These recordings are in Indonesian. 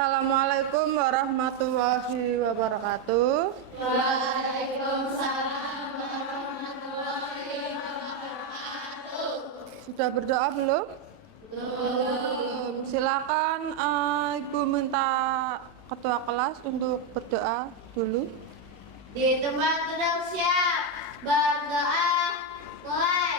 Assalamualaikum warahmatullahi wabarakatuh. Waalaikumsalam warahmatullahi wabarakatuh. Sudah berdoa belum? Belum. Silakan Ibu minta ketua kelas untuk berdoa dulu. Di tempat duduk siap. Berdoa mulai.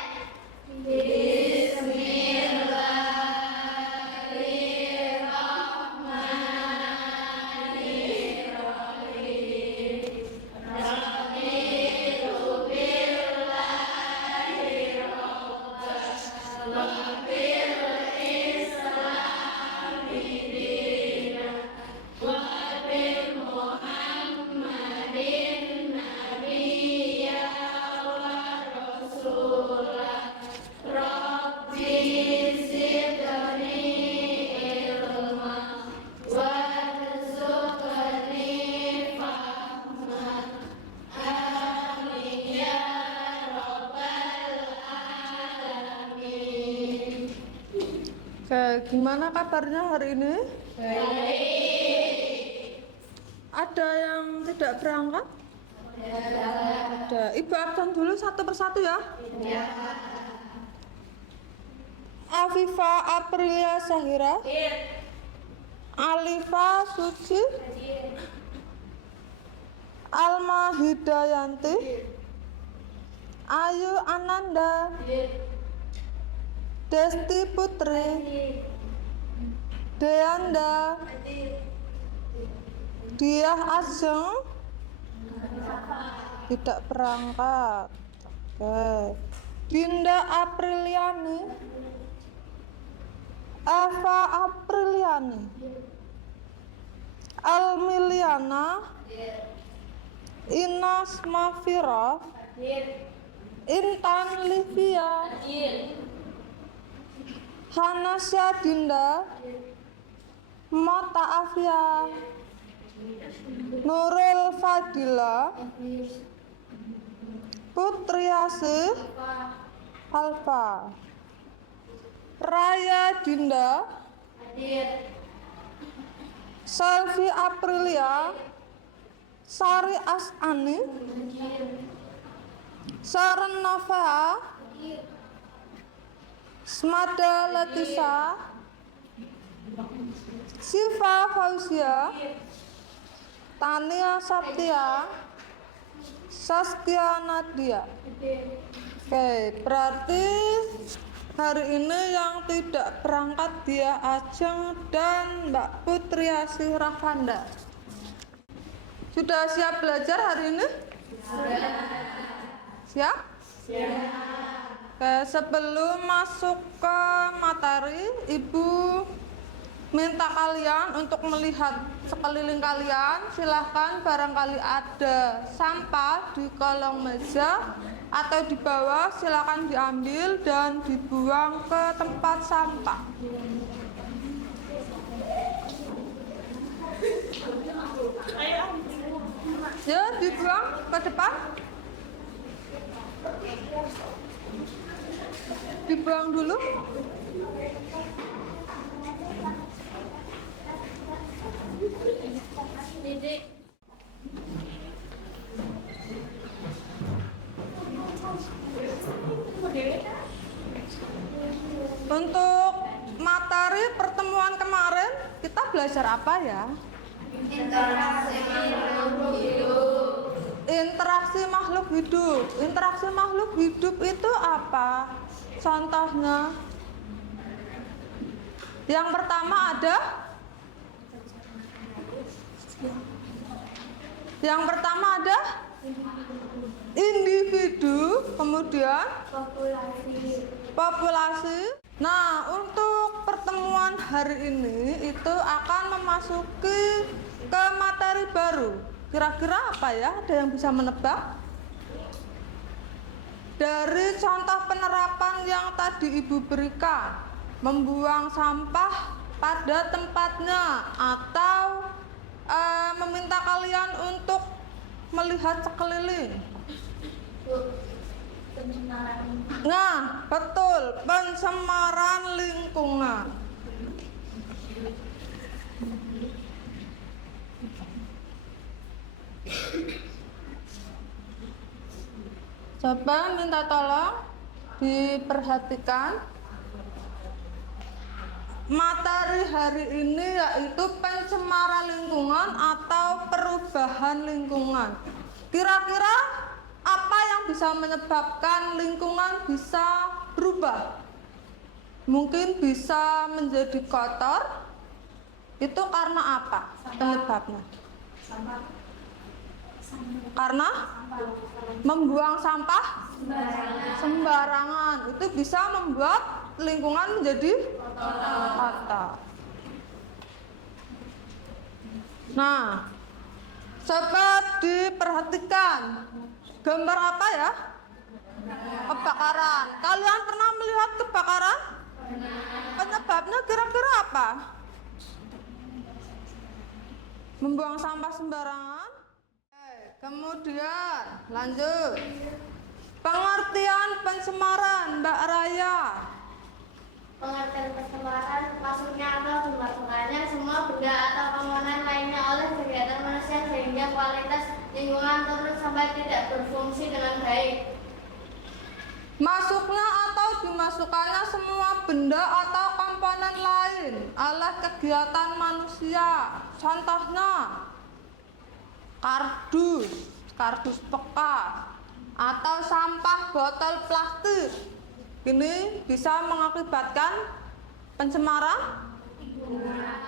Gimana kabarnya hari ini? Baik. Ada yang tidak berangkat? Ada. Ibu absen dulu satu persatu ya. Ya. Afifa Aprilia Sahira, Alifa Suci, Alma Hidayanti, Ayu Ananda, Desti Putri, Deanda, Diah Ajeng, tidak berangkat. Oke. Dinda Apriliani, Eva Apriliani, Almiliana, Inas Mafira, Intan Livia, Hanasya Dinda, Mata Afia, Nurul Fadila, Putri Asih, Alfa, Raya Dinda, Selvi Aprilia, Sari Asani, Saren Novea, Smada Latisa, Siva Fauzia, Tania Saptia, Saskia Nadia. Oke, berarti hari ini yang tidak berangkat Dia Ajeng dan Mbak Putri Asih Rafanda. Sudah siap belajar hari ini? Siap? Oke, sebelum masuk ke materi, Ibu minta kalian untuk melihat sekeliling kalian. Silahkan barangkali ada sampah di kolong meja atau di bawah, silahkan diambil dan dibuang ke tempat sampah. Ya, dibuang ke depan. Dibuang dulu. Untuk materi pertemuan kemarin kita belajar apa ya? Interaksi makhluk hidup. Interaksi makhluk hidup. Interaksi makhluk hidup itu apa? Contohnya, yang pertama ada individu, kemudian populasi. Nah, untuk pertemuan hari ini itu akan memasuki ke materi baru. Kira-kira apa ya? Ada yang bisa menebak? Dari contoh penerapan yang tadi Ibu berikan, membuang sampah pada tempatnya atau meminta kalian untuk melihat sekeliling. Nah, betul, pencemaran lingkungan. Coba minta tolong diperhatikan. Materi hari ini yaitu pencemaran lingkungan atau perubahan lingkungan. Kira-kira apa yang bisa menyebabkan lingkungan bisa berubah? Mungkin bisa menjadi kotor. Itu karena apa penyebabnya? Karena membuang sampah sembarangan. Itu bisa membuat lingkungan menjadi kotor. Nah, coba diperhatikan. Gambar apa ya? Kebakaran. Kalian pernah melihat kebakaran? Penyebabnya kira-kira apa? Membuang sampah sembarangan. Kemudian lanjut. Pengertian pencemaran, Mbak Raya. Pengertian pencemaran maksudnya apa? Pembakarannya semua benda atau bangunan lainnya oleh kegiatan manusia sehingga kualitas lingkungan turun sampai tidak berfungsi dengan baik. Masuknya atau dimasukkannya semua benda atau komponen lain oleh kegiatan manusia. Contohnya kardus bekas atau sampah botol plastik. Ini bisa mengakibatkan pencemaran lingkungan.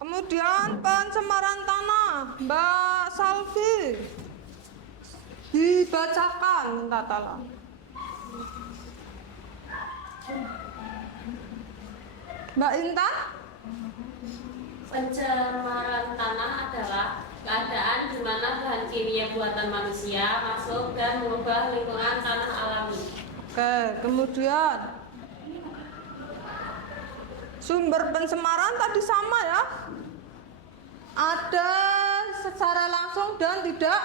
Kemudian pencemaran tanah, Mbak Salvi. Dibacakan, minta tolong. Mbak Intan? Pencemaran tanah adalah keadaan di mana bahan kimia buatan manusia masuk dan mengubah lingkungan tanah alami. Oke, kemudian sumber pencemaran tadi sama ya? Ada secara langsung dan tidak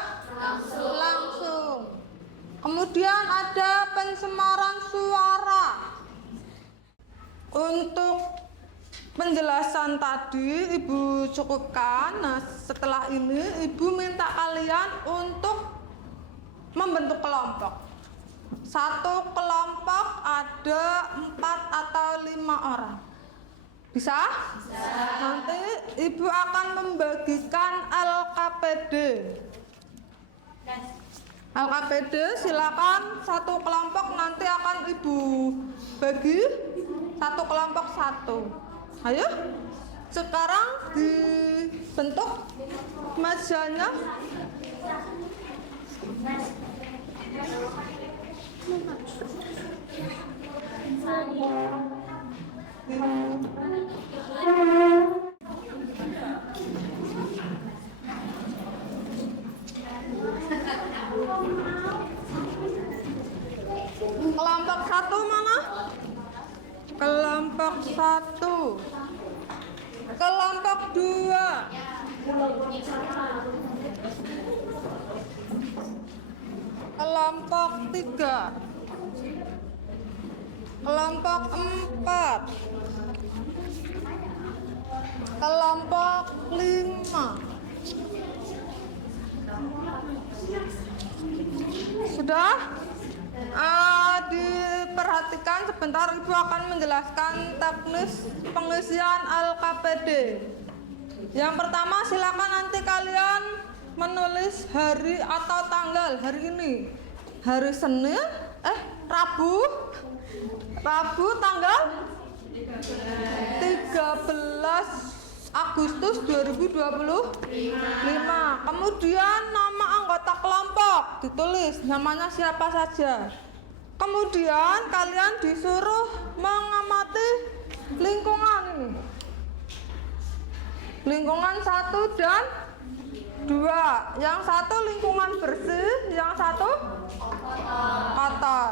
langsung. Kemudian ada pencemaran suara. Untuk penjelasan tadi Ibu cukupkan. Nah, setelah ini Ibu minta kalian untuk membentuk kelompok. Satu kelompok ada 4 atau 5 orang. Bisa? Nanti Ibu akan membagikan LKPD. LKPD silakan satu kelompok nanti akan Ibu bagi satu kelompok satu. Ayo, sekarang dibentuk mejanya. Kelompok satu mana? Kelompok satu. Kelompok dua. Kelompok tiga. Kelompok empat. Kelompok lima. Sudah? Diperhatikan sebentar, Ibu akan menjelaskan teknis pengisian LKPD. Yang pertama, silakan nanti kalian menulis hari atau tanggal hari ini. Hari Senin, Rabu tanggal 13 Agustus 2025. Kemudian nama anggota kelompok ditulis, namanya siapa saja. Kemudian kalian disuruh mengamati lingkungan ini. Lingkungan 1 dan 2. Yang satu lingkungan bersih, yang satu kotor.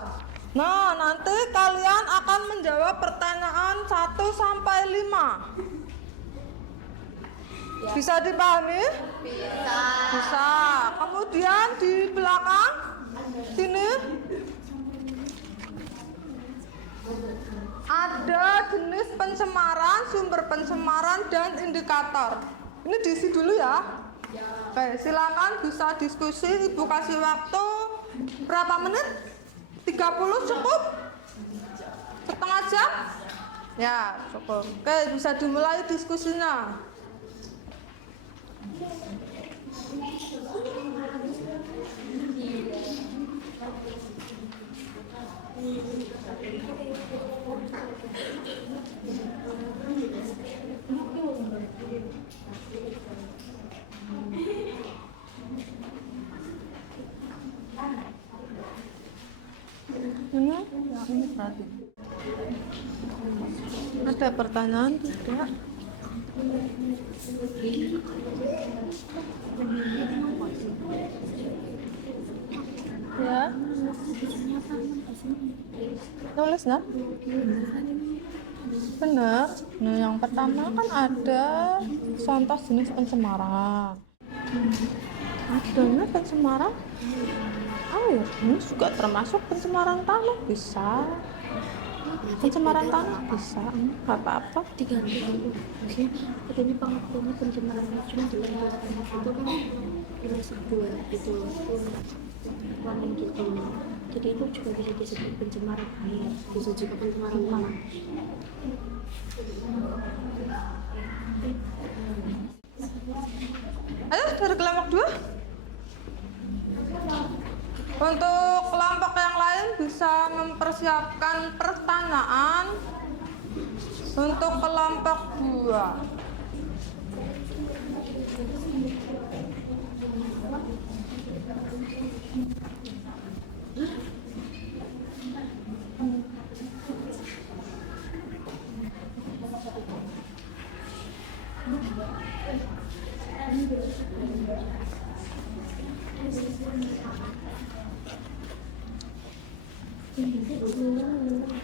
Nah, nanti kalian akan menjawab pertanyaan 1 sampai 5. Bisa dipahami? Bisa. Kemudian di belakang sini ada jenis pencemaran, sumber pencemaran, dan indikator. Ini diisi dulu ya. Oke, silakan bisa diskusi. Ibu kasih waktu berapa menit? 30 cukup? Setengah jam? Ya, cukup. Oke, bisa dimulai diskusinya. Ini berarti. Ada pertanyaan tidak? Ya. Tulis nah? Benar. Nah, yang pertama kan ada contoh jenis pencemaran. Adanya pencemaran air, ini juga termasuk pencemaran tanah bisa. Pencemaran tanah bisa, nggak apa-apa. Diganti. Oke. Ini pengakuannya pencemaran racun di lingkungan itu kan termasuk 2 itu warning gitu. Jadi itu juga bisa disebut pencemaran air, bisa juga pencemaran tanah. Ayo dari kelompok 2. Untuk kelompok yang lain bisa mempersiapkan pertanyaan untuk kelompok 2.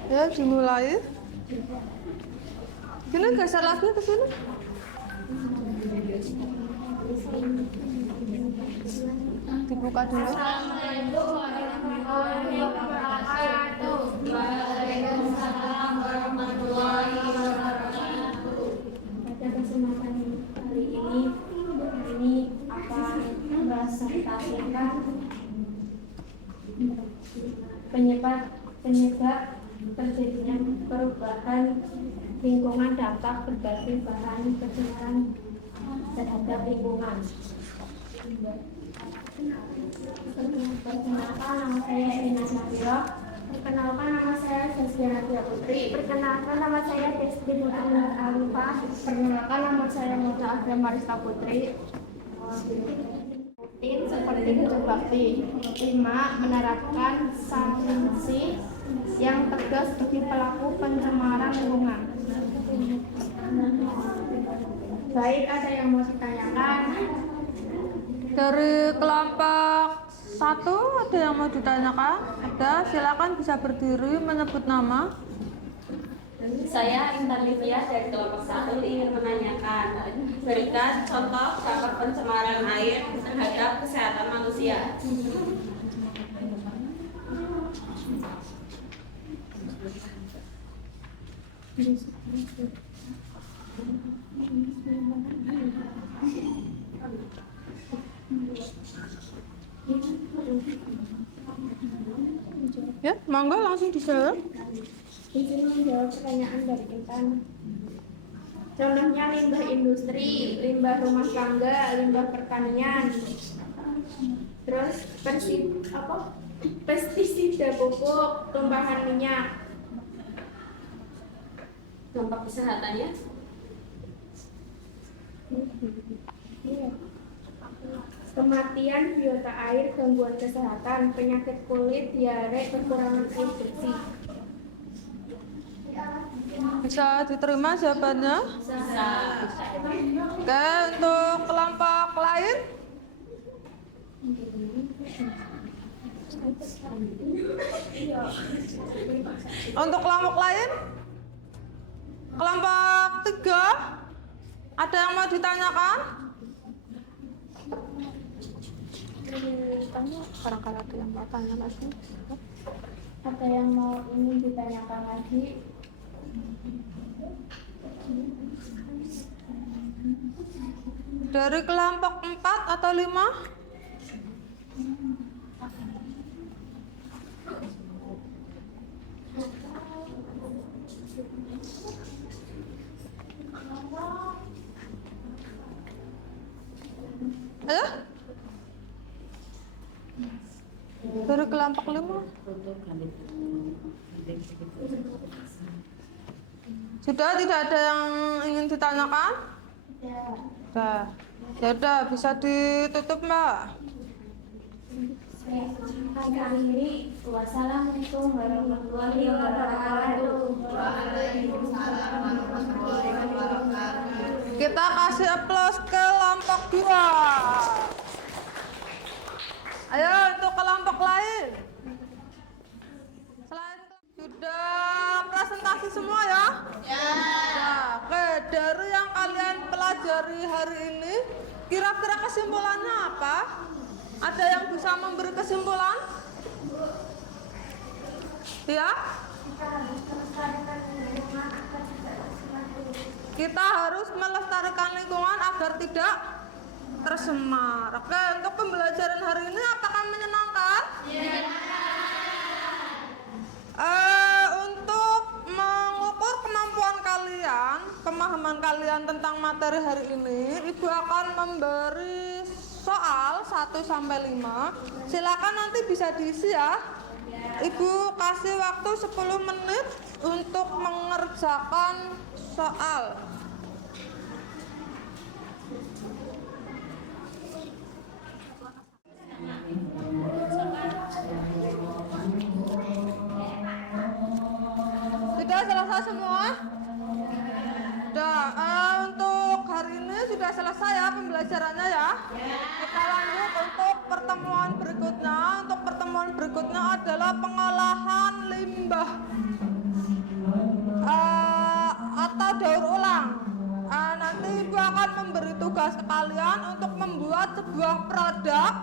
Ya, dimulai. Sini geser lagi ke sini. Dibuka dulu. Assalamualaikum warahmatullahi wabarakatuh. Waalaikumsalam warahmatullahi wabarakatuh. Pada kesempatan kali ini akan mempresentasikan penyebab terjadinya perubahan lingkungan dampak berbagai bahan pencemaran terhadap lingkungan. Perkenalkan, nama saya Elina Safira. Perkenalkan, nama saya Zaskia Putri. Perkenalkan, nama saya Desti Putri Alfa. Perkenalkan, nama saya Muda Adria Marista Putri. Seperti kerja bakti. 5. Menerapkan sanksi yang tegas bagi pelaku pencemaran lingkungan. Baik, ada yang mau ditanyakan? Dari kelompok 1 ada yang mau ditanyakan? Ada, silakan bisa berdiri menyebut nama. Saya Intan Livia dari kelompok 1 ingin menanyakan, berikan contoh dampak pencemaran air terhadap kesehatan manusia. Ya, monggo langsung dijawab. Izin menjawab pertanyaan dari Intan. Contohnya limbah industri, limbah rumah tangga, limbah pertanian, terus pestisida pupuk, tumpahan minyak. Dampak kesehatannya? Kematian, biota air, gangguan kesehatan, penyakit kulit, diare, kekurangan air bersih. Bisa diterima jawabannya? Bisa. Oke, untuk kelompok lain? Untuk kelompok lain? Kelompok 3? Ada yang mau ditanyakan? Tanya, barangkali ada yang mau tanya lagi. Ada yang mau ingin ditanyakan lagi? Dari kelompok 4 atau 5? Ayo. Dari kelompok 5. Sudah, tidak ada yang ingin ditanyakan? Sudah. Ya udah, bisa ditutup, Mbak. Sampai akhiri. Wassalamualaikum warahmatullahi wabarakatuh. Waalaikumsalam warahmatullahi wabarakatuh. Kita kasih aplaus kelompok 2. Ayo untuk kelompok lain. Selain sudah presentasi semua ya? Ya. Oke, dari yang kalian pelajari hari ini, kira-kira kesimpulannya apa? Ada yang bisa memberi kesimpulan? Ya? Kita harus melestarikan lingkungan agar tidak tercemar. Oke, untuk pembelajaran hari ini apakah menyenangkan? Untuk mengukur kemampuan kalian, pemahaman kalian tentang materi hari ini, Ibu akan memberi soal 1 sampai 5. Silakan nanti bisa diisi ya. Ibu kasih waktu 10 menit untuk mengerjakan soal. Sudah selesai semua? Sudah. Untuk hari ini sudah selesai ya pembelajarannya ya. Kita lanjut untuk pertemuan berikutnya. Untuk pertemuan berikutnya adalah pengolahan limbah atau daur ulang. Nanti Ibu akan memberi tugas ke kalian untuk membuat sebuah produk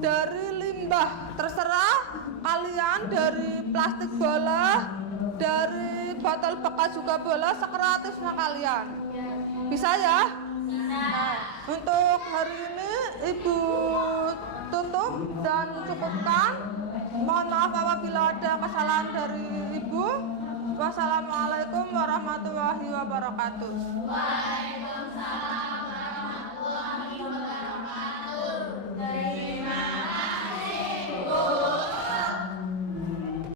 dari limbah. Terserah kalian, dari plastik boleh, dari botol bekas juga boleh, sekreatifnya kalian. Bisa ya? Nah, untuk hari ini Ibu tutup dan cukupkan. Mohon maaf apabila ada kesalahan dari Ibu. Wassalamualaikum warahmatullahi wabarakatuh. Waalaikumsalam warahmatullahi wabarakatuh. Terima kasih, Bu.